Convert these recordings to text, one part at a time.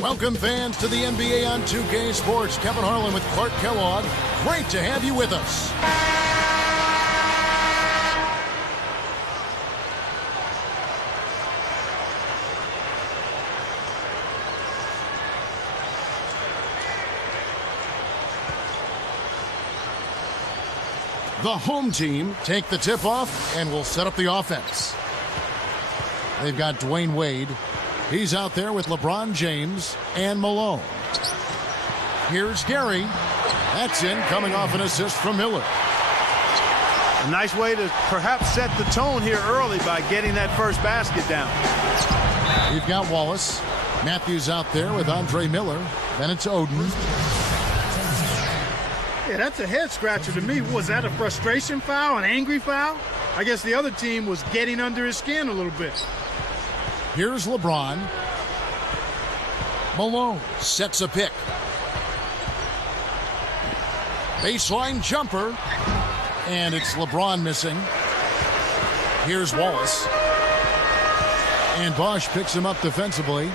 Welcome, fans, to the NBA on 2K Sports. Kevin Harlan with Clark Kellogg. Great to have you with us. The home team take the tip-off and will set up the offense. They've got Dwayne Wade. He's out there with LeBron James and Malone. Here's Gary. That's in, coming off an assist from Miller. A nice way to perhaps set the tone here early by getting that first basket down. We've got Wallace. Matthews out there with Andre Miller. Then it's Oden. Yeah, that's a head scratcher to me. Was that a frustration foul, an angry foul? I guess the other team was getting under his skin a little bit. Here's LeBron. Malone sets a pick. Baseline jumper. And it's LeBron missing. Here's Wallace. And Bosch picks him up defensively.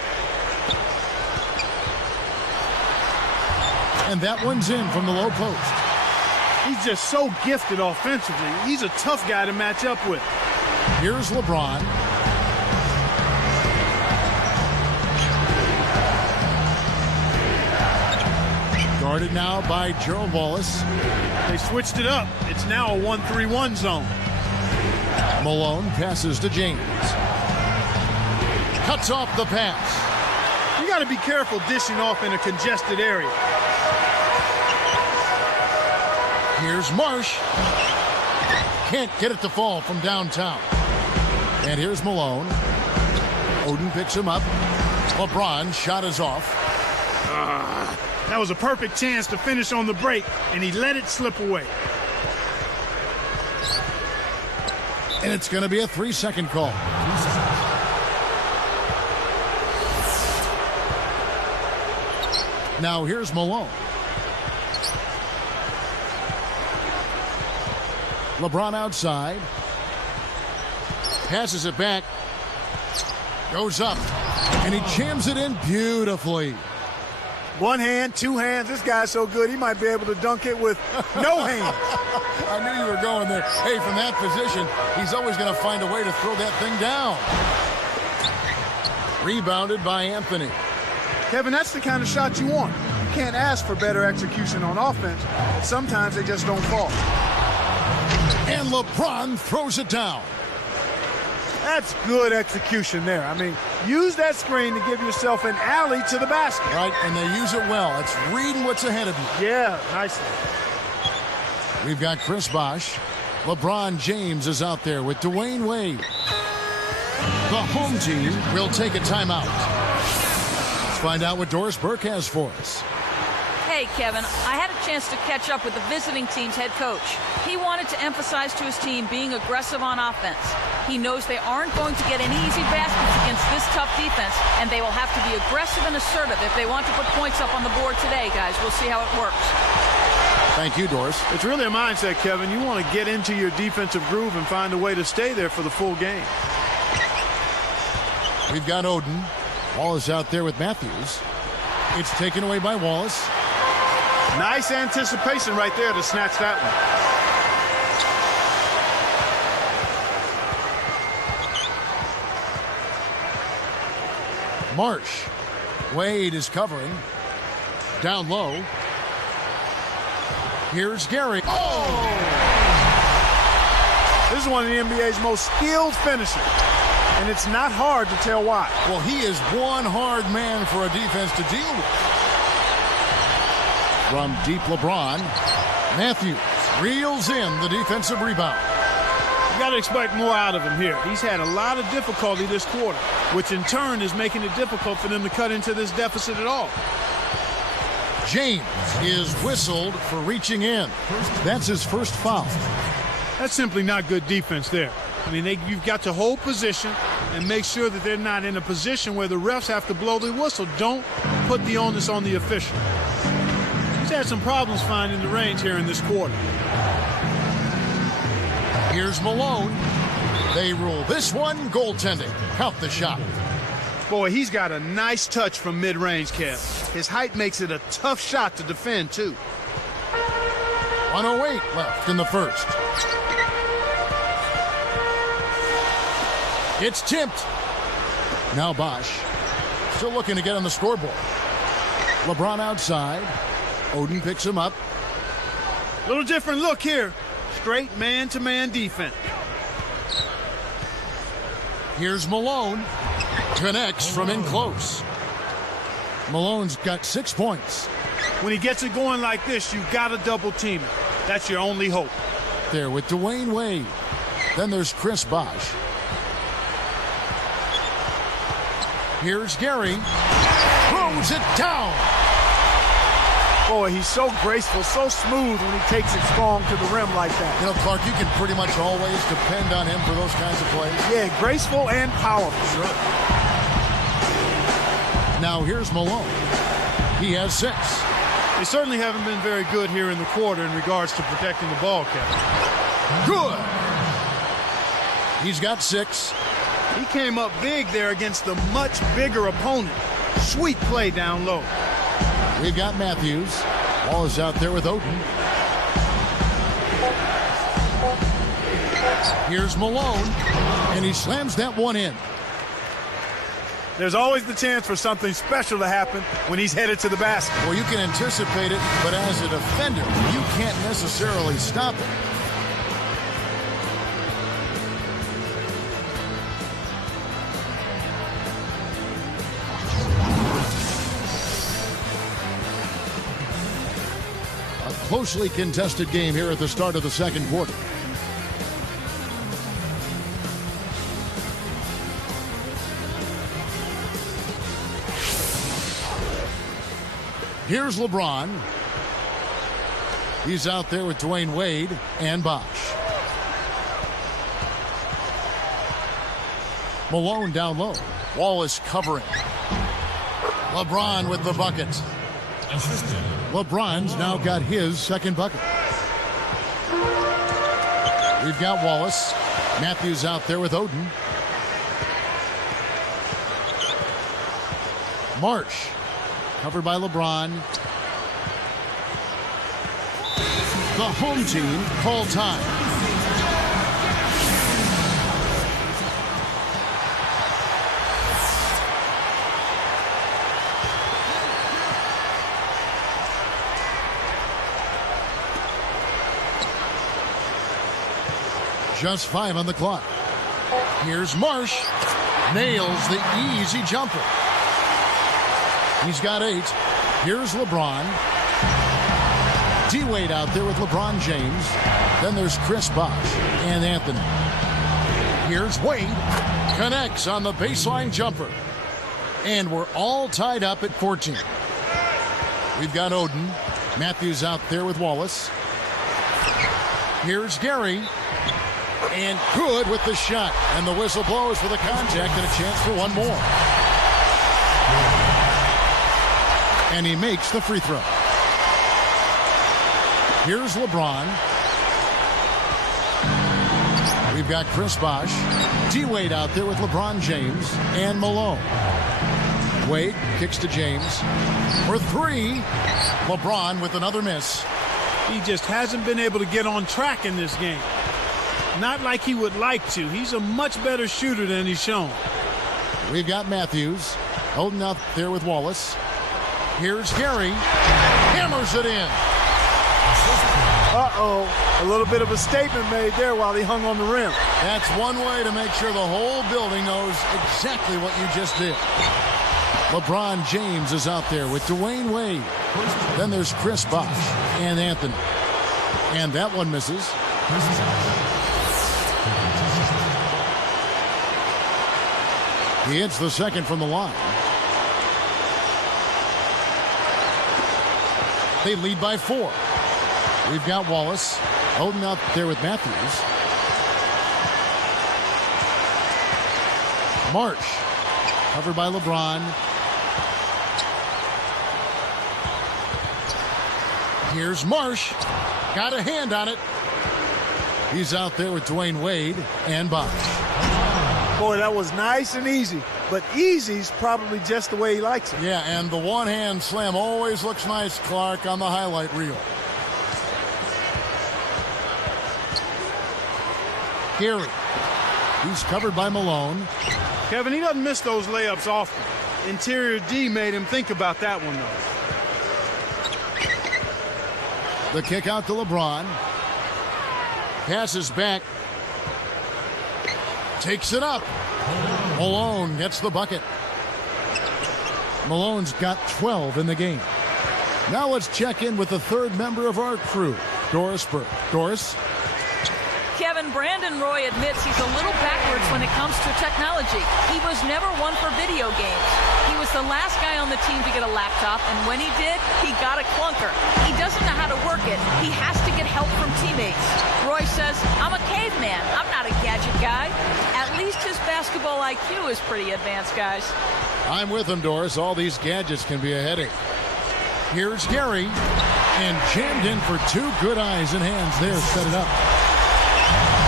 And that one's in from the low post. He's just so gifted offensively. He's a tough guy to match up with. Here's LeBron. Guarded now by Gerald Wallace. They switched it up. It's now a 1-3-1 zone. Malone passes to James. Cuts off the pass. You got to be careful dishing off in a congested area. Here's Marsh. Can't get it to fall from downtown. And here's Malone. Oden picks him up. LeBron's shot is off. That was a perfect chance to finish on the break, and he let it slip away. And it's going to be a 3-second call. Now here's Malone. LeBron outside. Passes it back. Goes up. And he jams it in beautifully. One hand, two hands. This guy's so good, he might be able to dunk it with no hands. I knew you were going there. Hey, from that position, he's always going to find a way to throw that thing down. Rebounded by Anthony. Kevin, that's the kind of shot you want. You can't ask for better execution on offense. Sometimes they just don't fall. And LeBron throws it down. That's good execution there. I mean, use that screen to give yourself an alley to the basket. Right, and they use it well. It's reading what's ahead of you. Yeah, nicely. We've got Chris Bosh. LeBron James is out there with Dwayne Wade. The home team will take a timeout. Let's find out what Doris Burke has for us. Hey, Kevin, I had a chance to catch up with the visiting team's head coach. He wanted to emphasize to his team being aggressive on offense. He knows they aren't going to get any easy baskets against this tough defense, and they will have to be aggressive and assertive if they want to put points up on the board today, guys. We'll see how it works. Thank you, Doris. It's really a mindset, Kevin. You want to get into your defensive groove and find a way to stay there for the full game. We've got Oden. Wallace out there with Matthews. It's taken away by Wallace. Nice anticipation right there to snatch that one. Marsh. Wade is covering. Down low. Here's Gary. Oh! This is one of the NBA's most skilled finishers. And it's not hard to tell why. Well, he is one hard man for a defense to deal with. From deep LeBron, Matthews reels in the defensive rebound. You got to expect more out of him here. He's had a lot of difficulty this quarter, which in turn is making it difficult for them to cut into this deficit at all. James is whistled for reaching in. That's his first foul. That's simply not good defense there. I mean, you've got to hold position and make sure that they're not in a position where the refs have to blow the whistle. Don't put the onus on the official. He's had some problems finding the range here in this quarter. Here's Malone. They rule this one goaltending. Count the shot. Boy, he's got a nice touch from mid-range, Kev. His height makes it a tough shot to defend, too. 1:08 left in the first. It's tipped. Now Bosch still looking to get on the scoreboard. LeBron outside. Oden picks him up. Little different look here. Straight man-to-man defense. Here's Malone. Connects from in close. Malone's got 6 points. When he gets it going like this, you got to double team it. That's your only hope. There with Dwayne Wade. Then there's Chris Bosh. Here's Gary. Throws it down. Boy, he's so graceful, so smooth when he takes it strong to the rim like that. You know, Clark, you can pretty much always depend on him for those kinds of plays. Yeah, graceful and powerful. Sure. Now here's Malone. He has 6. They certainly haven't been very good here in the quarter in regards to protecting the ball, Kevin. Good. He's got 6. He came up big there against a much bigger opponent. Sweet play down low. We've got Matthews. Ball is out there with Oden. Here's Malone, and he slams that one in. There's always the chance for something special to happen when he's headed to the basket. Well, you can anticipate it, but as a defender, you can't necessarily stop it. Closely contested game here at the start of the second quarter. Here's LeBron. He's out there with Dwayne Wade and Bosh. Malone down low. Wallace covering. LeBron with the bucket. LeBron's now got his second bucket. We've got Wallace. Matthews out there with Oden. Marsh. Covered by LeBron. The home team call time. Just 5 on the clock. Here's Marsh. Nails the easy jumper. He's got 8. Here's LeBron. D-Wade out there with LeBron James. Then there's Chris Bosh and Anthony. Here's Wade. Connects on the baseline jumper. And we're all tied up at 14. We've got Oden. Matthews out there with Wallace. Here's Gary. And good with the shot. And the whistle blows for the contact and a chance for one more. And he makes the free throw. Here's LeBron. We've got Chris Bosh. D-Wade out there with LeBron James and Malone. Wade kicks to James. For 3. LeBron with another miss. He just hasn't been able to get on track in this game. Not like he would like to. He's a much better shooter than he's shown. We've got Matthews holding out there with Wallace. Here's Gary. Hammers it in. Uh-oh. A little bit of a statement made there while he hung on the rim. That's one way to make sure the whole building knows exactly what you just did. LeBron James is out there with Dwayne Wade. Then there's Chris Bosh and Anthony. And that one misses. He hits the second from the line. They lead by 4. We've got Wallace holding out there with Matthews. Marsh covered by LeBron. Here's Marsh. Got a hand on it. He's out there with Dwayne Wade and Bosh. Boy, that was nice and easy. but easy's probably just the way he likes it. Yeah, and the one-hand slam always looks nice, Clark, on the highlight reel. Gary. He's covered by Malone. Kevin, he doesn't miss those layups often. Interior D made him think about that one, though. The kick out to LeBron. Passes back. Takes it up. Malone gets the bucket. Malone's got 12 in the game. Now let's check in with the third member of our crew, Doris Burke. Doris? Kevin, Brandon Roy admits he's a little backwards when it comes to technology. He was never one for video games. He was the last guy on the team to get a laptop, and when he did, he got a clunker. He doesn't know how to work it. He has to get help from teammates. Roy says, I'm a caveman. I'm not a gadget guy. At least his basketball IQ is pretty advanced, guys. I'm with him, Doris. All these gadgets can be a headache. Here's Gary, and jammed in for two good eyes and hands there. Set it up.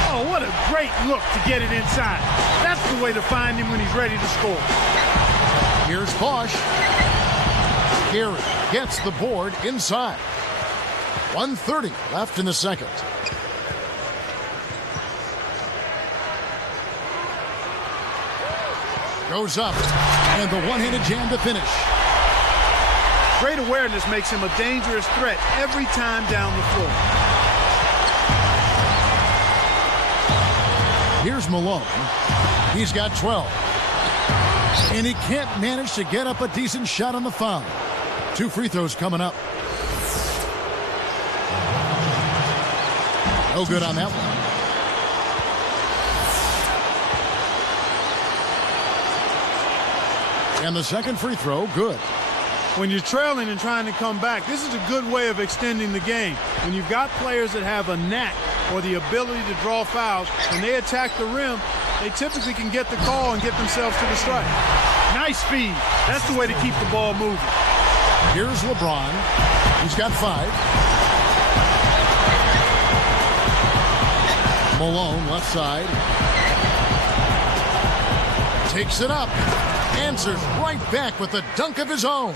Oh, what a great look to get it inside. That's the way to find him when he's ready to score. Here's Bosch. Gary gets the board inside. 1:30 left in the second. Goes up, and the one-handed jam to finish. Great awareness makes him a dangerous threat every time down the floor. Here's Malone. He's got 12. And he can't manage to get up a decent shot on the foul. 2 free throws coming up. No good on that one. And the second free throw, good. When you're trailing and trying to come back, this is a good way of extending the game. When you've got players that have a knack or the ability to draw fouls, when they attack the rim, they typically can get the call and get themselves to the strike. Nice speed. That's the way to keep the ball moving. Here's LeBron. He's got 5. Malone, left side. Takes it up. Answers right back with a dunk of his own.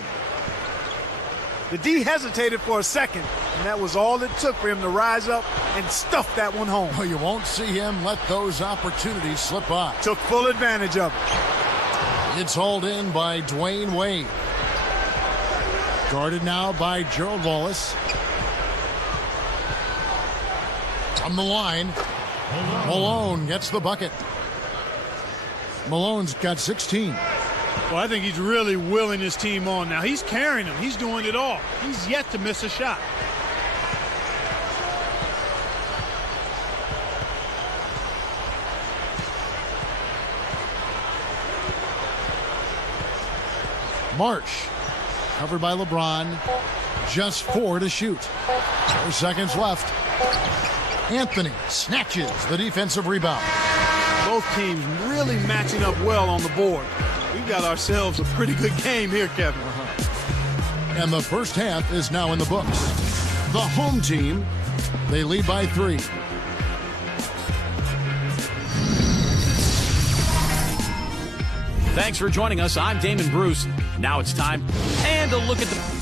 The D hesitated for a second, and that was all it took for him to rise up and stuff that one home. Oh, you won't see him let those opportunities slip by. Took full advantage of it. It's hauled in by Dwayne Wade. Guarded now by Gerald Wallace. On the line, Malone gets the bucket. Malone's got 16. Well, I think he's really willing his team on now. He's carrying them. He's doing it all. He's yet to miss a shot. March, covered by LeBron. Just 4 to shoot. 4 seconds left. Anthony snatches the defensive rebound. Both teams really matching up well on the board. We've got ourselves a pretty good game here, Kevin. And the first half is now in the books. The home team, they lead by 3. Thanks for joining us. I'm Damon Bruce. Now it's time and a look at the...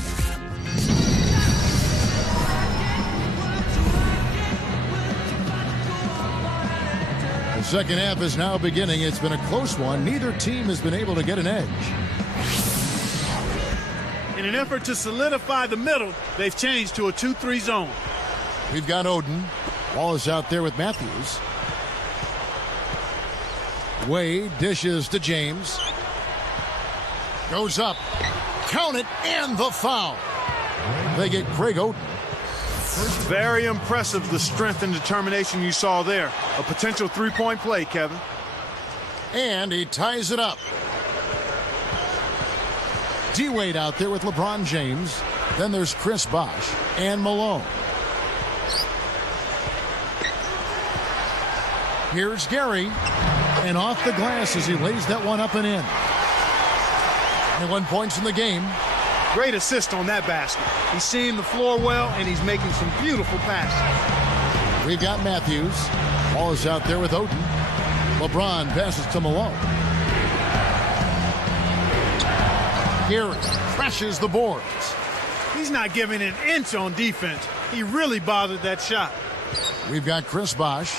The second half is now beginning. It's been a close one. Neither team has been able to get an edge. In an effort to solidify the middle, they've changed to a 2-3 zone. We've got Oden. Wallace out there with Matthews. Wade dishes to James. Goes up. Count it, and the foul. They get Craig Oden. Very impressive, the strength and determination you saw there. A potential three-point play, Kevin. And he ties it up. D-Wade out there with LeBron James. Then there's Chris Bosh and Malone. Here's Gary. And off the glass as he lays that one up and in. 21 points in the game. Great assist on that basket. He's seeing the floor well, and he's making some beautiful passes. We've got Matthews. Wallace out there with Oden. LeBron passes to Malone. Gary crashes the boards. He's not giving an inch on defense. He really bothered that shot. We've got Chris Bosh.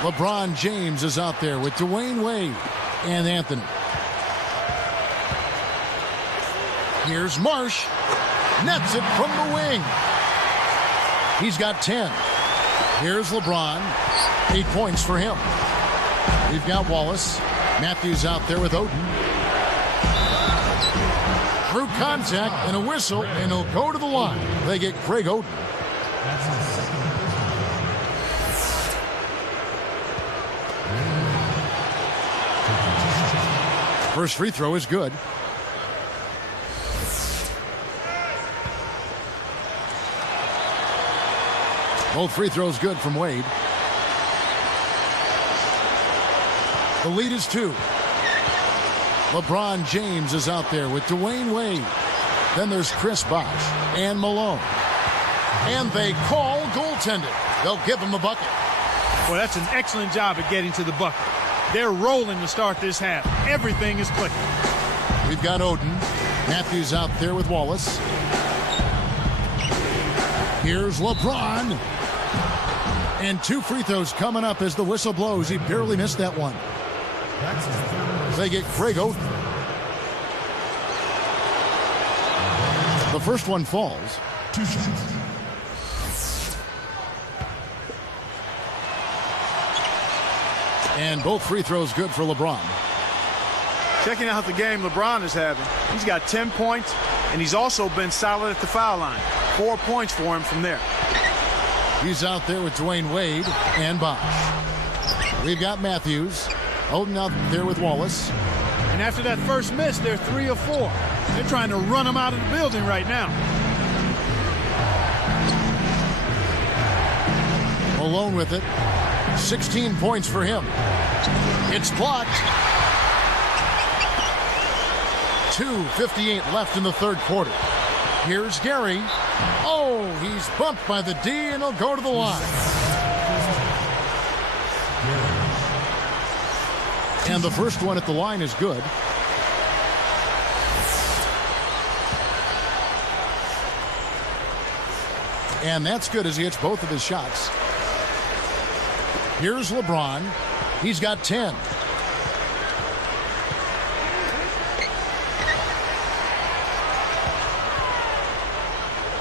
LeBron James is out there with Dwayne Wade and Anthony. Here's Marsh. Nets it from the wing. He's got 10. Here's LeBron. 8 points for him. We've got Wallace. Matthews out there with Oden. Through contact and a whistle, and he'll go to the line. They get Greg Oden. First free throw is good. Both free throws good from Wade. The lead is 2. LeBron James is out there with Dwayne Wade. Then there's Chris Bosh and Malone. And they call goaltending. They'll give him a bucket. Well, that's an excellent job at getting to the bucket. They're rolling to start this half. Everything is clicking. We've got Oden. Matthews out there with Wallace. Here's LeBron. And 2 free throws coming up as the whistle blows. He barely missed that one. They get Greg Oden. The first one falls. 2 shots. And both free throws good for LeBron. Checking out the game LeBron is having. He's got 10 points, and he's also been solid at the foul line. 4 points for him from there. He's out there with Dwayne Wade and Bosh. We've got Matthews. Oden out there with Wallace. And after that first miss, they're 3 of 4. They're trying to run him out of the building right now. Malone with it. 16 points for him. It's blocked. 2:58 left in the third quarter. Here's Gary. Oh, he's bumped by the D, and he'll go to the line. And the first one at the line is good. And that's good as he hits both of his shots. Here's LeBron. He's got 10.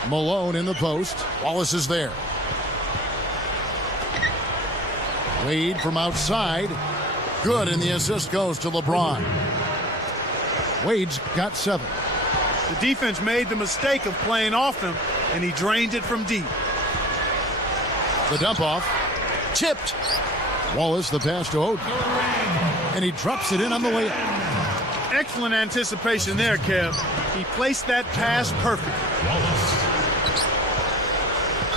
Malone in the post. Wallace is there. Wade from outside. Good, and the assist goes to LeBron. Wade's got 7. The defense made the mistake of playing off him, and he drained it from deep. The dump off. Tipped. Wallace the pass to Oden. And he drops it in on the way up. Excellent anticipation there, Kev. He placed that pass perfectly.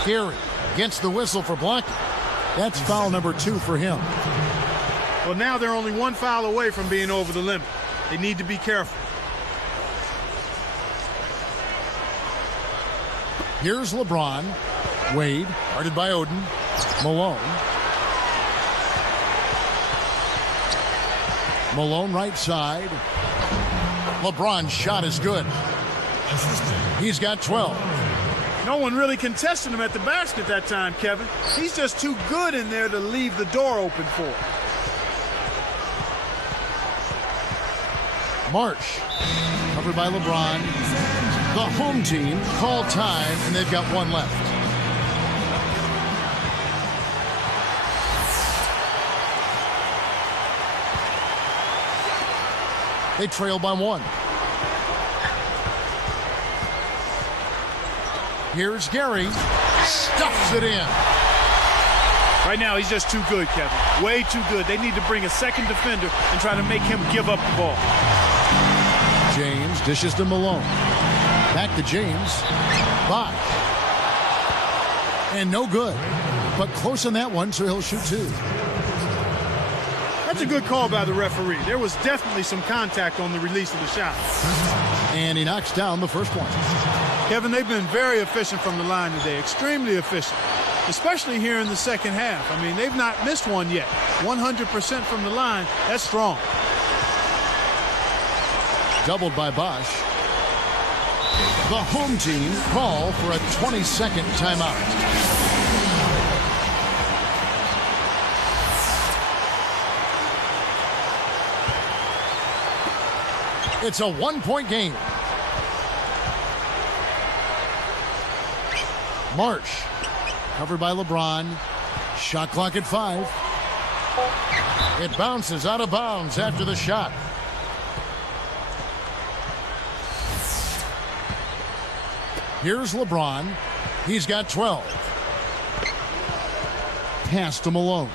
Gary against the whistle for blocking. That's foul number 2 for him. Well, now they're only 1 foul away from being over the limit. They need to be careful. Here's LeBron. Wade, guarded by Oden. Malone. Malone right side. LeBron's shot is good. He's got 12. No one really contested him at the basket that time, Kevin. He's just too good in there to leave the door open for him. Marsh, covered by LeBron. The home team called time, and they've got 1 left. They trail by 1. Here's Gary. Stuffs it in. Right now, he's just too good, Kevin. Way too good. They need to bring a second defender and try to make him give up the ball. James dishes to Malone. Back to James. Bosh. And no good. But close on that one, so he'll shoot 2. That's a good call by the referee. There was definitely some contact on the release of the shot. And he knocks down the first one. Kevin, they've been very efficient from the line today. Extremely efficient. Especially here in the second half. I mean, they've not missed one yet. 100% from the line. That's strong. Doubled by Bosh. The home team call for a 20-second timeout. It's a 1-point game. Marsh, covered by LeBron. Shot clock at 5. It bounces out of bounds after the shot. Here's LeBron. He's got 12. Pass to Malone.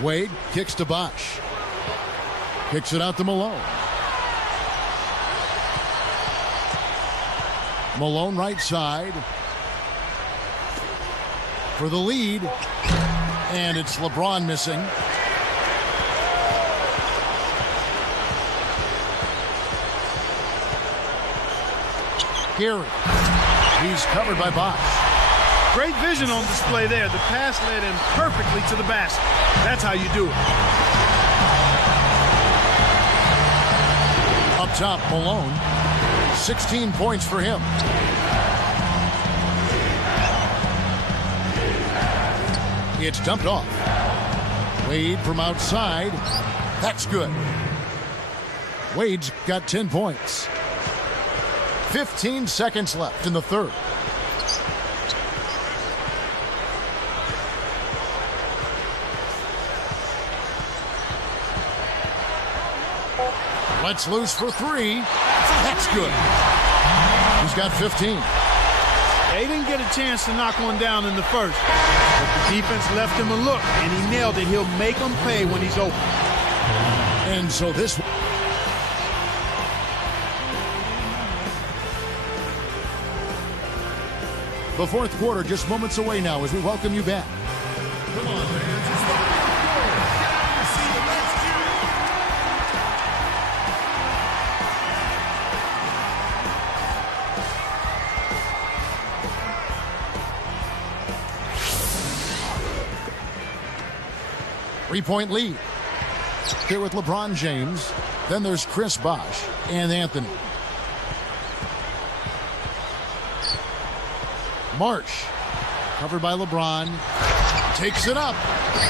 Wade kicks to Bosh. Kicks it out to Malone. Malone right side. For the lead. And it's LeBron missing. Gary. He's covered by Bosh. Great vision on display there. The pass led him perfectly to the basket. That's how you do it. Up top, Malone. 16 points for him. It's dumped off. Wade from outside. That's good. Wade's got 10 points. 15 seconds left in the third. Let's loose for 3. That's good. He's got 15. They didn't get a chance to knock one down in the first, but the defense left him a look, and he nailed it. He'll make them pay when he's open. And so this... The fourth quarter just moments away now as we welcome you back. Come on, fans. It's the fourth quarter. Get out and see the next Three-point lead. Here with LeBron James. Then there's Chris Bosh and Anthony. Marsh, covered by LeBron, takes it up.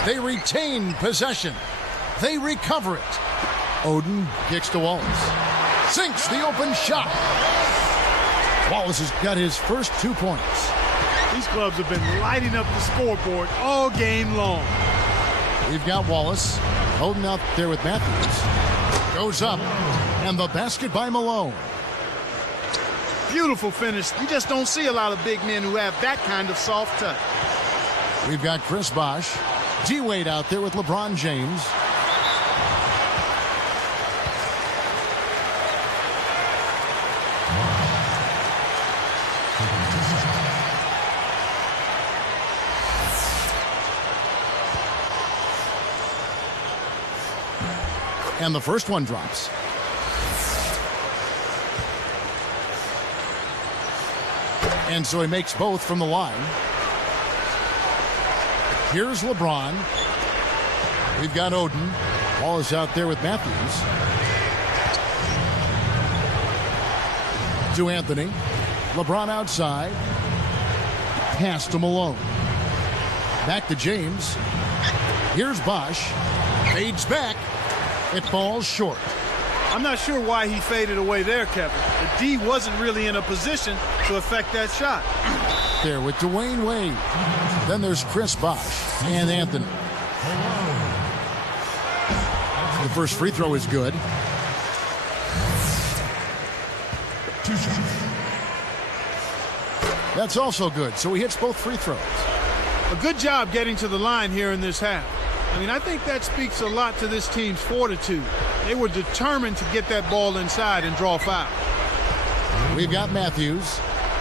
They retain possession. They recover it. Oden kicks to Wallace. Sinks the open shot. Wallace has got his first 2 points. These clubs have been lighting up the scoreboard all game long. We've got Wallace. Oden out there with Matthews. Goes up. And the basket by Malone. Beautiful finish. You just don't see a lot of big men who have that kind of soft touch. We've got Chris Bosh. D-Wade out there with LeBron James. And the first one drops. And so he makes both from the line. Here's LeBron. We've got Oden. Ball is out there with Matthews. To Anthony. LeBron outside. Pass to Malone. Back to James. Here's Bosh. Fades back. It falls short. I'm not sure why he faded away there, Kevin. The D wasn't really in a position to affect that shot. There with Dwayne Wade. Then there's Chris Bosh and Anthony. The first free throw is good. That's also good, so he hits both free throws. A good job getting to the line here in this half. I mean, I think that speaks a lot to this team's fortitude. They were determined to get that ball inside and draw foul. We've got Matthews.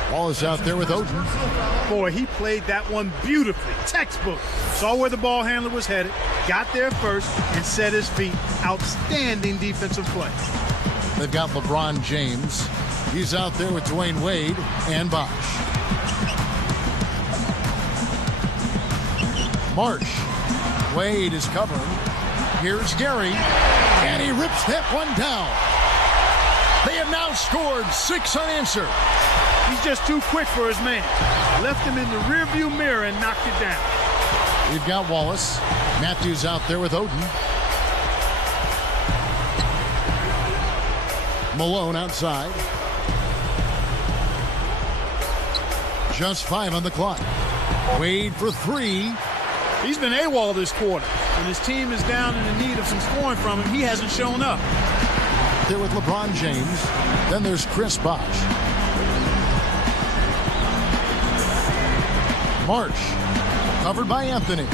Ball is out there with Oden. Boy, he played that one beautifully. Textbook. Saw where the ball handler was headed, got there first, and set his feet. Outstanding defensive play. They've got LeBron James. He's out there with Dwayne Wade and Bosh. Marsh. Wade is covering. Here's Gary. And he rips that one down. They have now scored 6 unanswered. He's just too quick for his man. Left him in the rearview mirror and knocked it down. We've got Wallace. Matthews out there with Oden. Malone outside. Just 5 on the clock. Wade for 3. He's been AWOL this quarter. When his team is down and in need of some scoring from him, he hasn't shown up. There with LeBron James. Then there's Chris Bosh. Marsh. Covered by Anthony.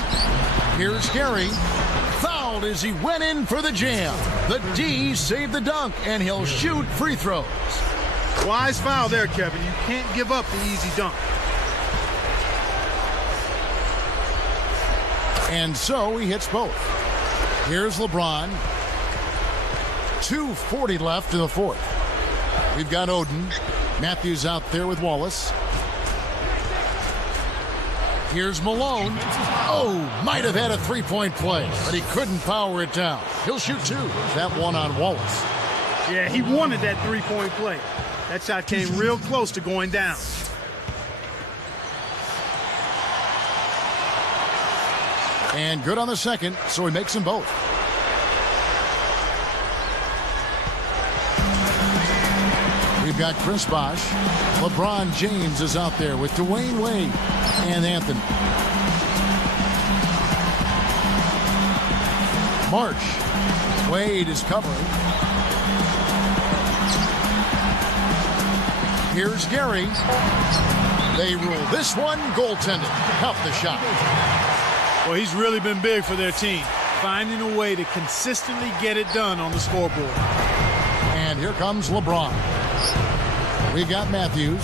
Here's Gary. Fouled as he went in for the jam. The D saved the dunk, and he'll shoot free throws. Wise foul there, Kevin. You can't give up the easy dunk. And so he hits both. Here's LeBron. 2:40 left in the fourth. We've got Oden. Matthews out there with Wallace. Here's Malone. Oh, might have had a three-point play, but he couldn't power it down. He'll shoot 2. That one on Wallace. Yeah, he wanted that three-point play. That shot came real close to going down. And good on the second, so he makes them both. We've got Chris Bosh. LeBron James is out there with Dwayne Wade and Anthony. Marsh. Wade is covering. Here's Gary. They rule this one goaltended. Help the shot. Well, he's really been big for their team, finding a way to consistently get it done on the scoreboard. And here comes LeBron. We got Matthews.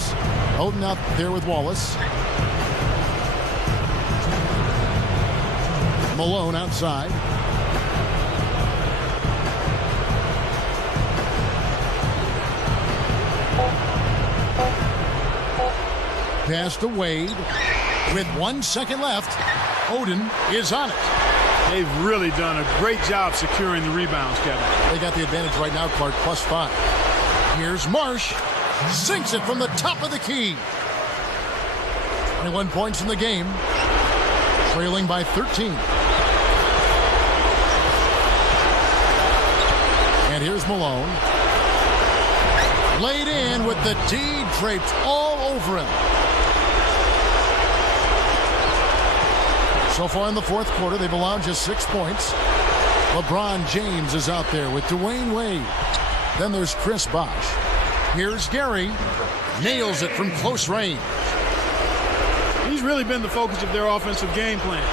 Oden out there with Wallace. Malone outside. Pass to Wade. With 1 second left, Oden is on it. They've really done a great job securing the rebounds, Kevin. They got the advantage right now, Clark, +5. Here's Marsh. Sinks it from the top of the key. 21 points in the game. Trailing by 13. And here's Malone. Laid in with the D draped all over him. So far in the fourth quarter, they've allowed just 6 points. LeBron James is out there with Dwayne Wade. Then there's Chris Bosh. Here's Gary. Nails it from close range. He's really been the focus of their offensive game plan.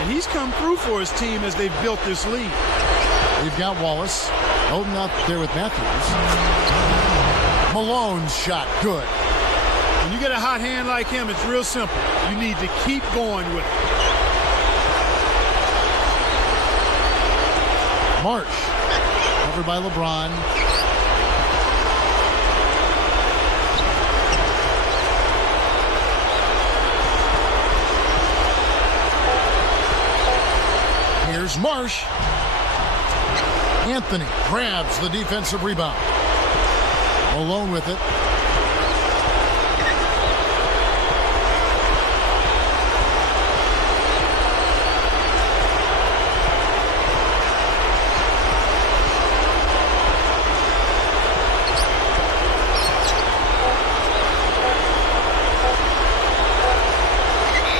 And he's come through for his team as they've built this lead. We've got Wallace. Oden out there with Matthews. Malone's shot good. When you get a hot hand like him, it's real simple. You need to keep going with it. Marsh. Covered by LeBron. Here's Marsh. Anthony grabs the defensive rebound. Malone with it.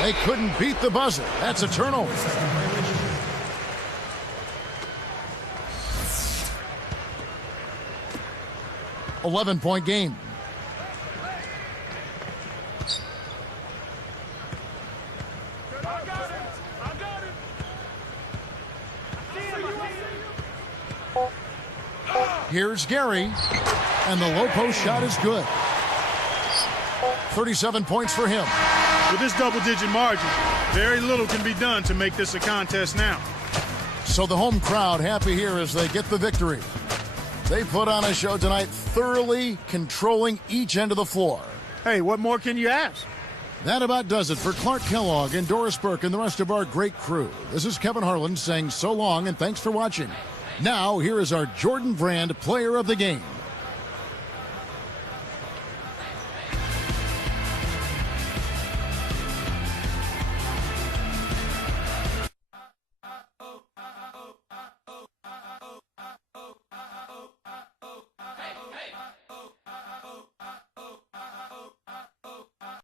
They couldn't beat the buzzer. That's a turnover. .11 game. Here's Gary, and the low post shot is good. 37 points for him. With this double-digit margin, very little can be done to make this a contest now. So the home crowd happy here as they get the victory. They put on a show tonight, thoroughly controlling each end of the floor. Hey, what more can you ask? That about does it for Clark Kellogg and Doris Burke and the rest of our great crew. This is Kevin Harlan saying so long and thanks for watching. Now, here is our Jordan Brand Player of the Game.